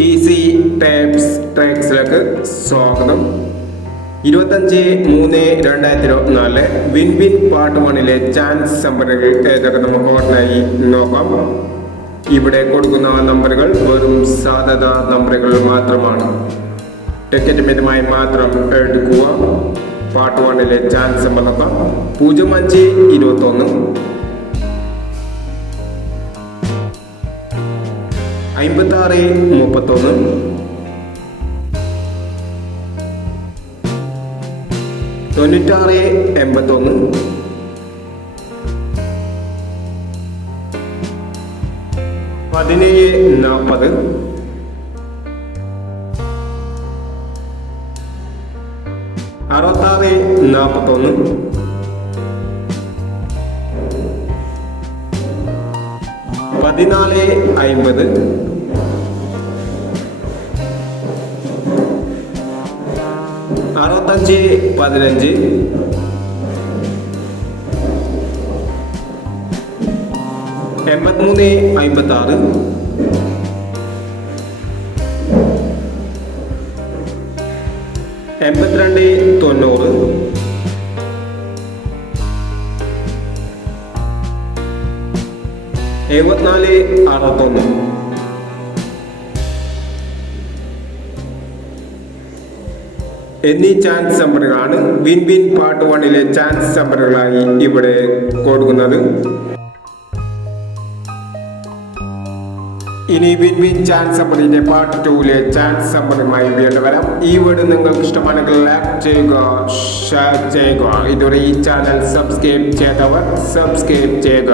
Easy tapes ട്രാക്സിലേക്ക് സ്വാഗതം. ഇരുപത്തഞ്ച് മൂന്ന് രണ്ടായിരത്തി ഇരുപത്തിനാല് വിൻ വിൻ പാർട്ട് വണ്ണിലെ ചാൻസ് നമ്പറുകൾ ഏതൊക്കെ നമുക്ക് ഓർഡിനായി നോക്കാം. ഇവിടെ കൊടുക്കുന്ന നമ്പറുകൾ വെറും സാധ്യത നമ്പറുകൾ മാത്രമാണ്. ടിക്കറ്റ് മിതമായി മാത്രം എടുക്കുക. പാർട്ട് വണ്ണിലെ ചാൻസ് നോക്കാം. പൂജ്യം അഞ്ച് ഇരുപത്തൊന്ന് അമ്പത്തി ആറ് മുപ്പത്തൊന്ന്. തൊണ്ണൂറ്റാറ് എൺപത്തൊന്ന്. പതിനേഴ് നാൽപ്പത് അറുപത്താറ് നാൽപ്പത്തൊന്ന് പതിനാല് അമ്പത് അറുപത്തഞ്ച് പതിനഞ്ച്. എൺപത്തിമൂന്ന് അമ്പത്തി ആറ് എൺപത്തിരണ്ട് തൊണ്ണൂറ്. എഴുപത്തിനാല് അറുപത്തൊന്ന്. എന്നീ ചാൻസ് നമ്പറുകളാണ് വിൻ വിൻ പാർട്ട് വണ്ണിലെ ചാൻസ് നമ്പറുകളായി ഇവിടെ കൊടുക്കുന്നത്. ഇനി വിൻ വിൻ ചാൻസ് നമ്പറിന്റെ പാർട്ട് ടൂവിലെ ചാൻസ് നമ്പറുമായി വീണ്ടും വരാം. ഈ വീഡിയോ നിങ്ങൾക്ക് ഇഷ്ടമാണെങ്കിൽ ലൈക്ക് ചെയ്യുക ഷെയർ ചെയ്യുക. ഇതുവരെ ഈ ചാനൽ സബ്സ്ക്രൈബ് ചെയ്തവർ സബ്സ്ക്രൈബ് ചെയ്യുക.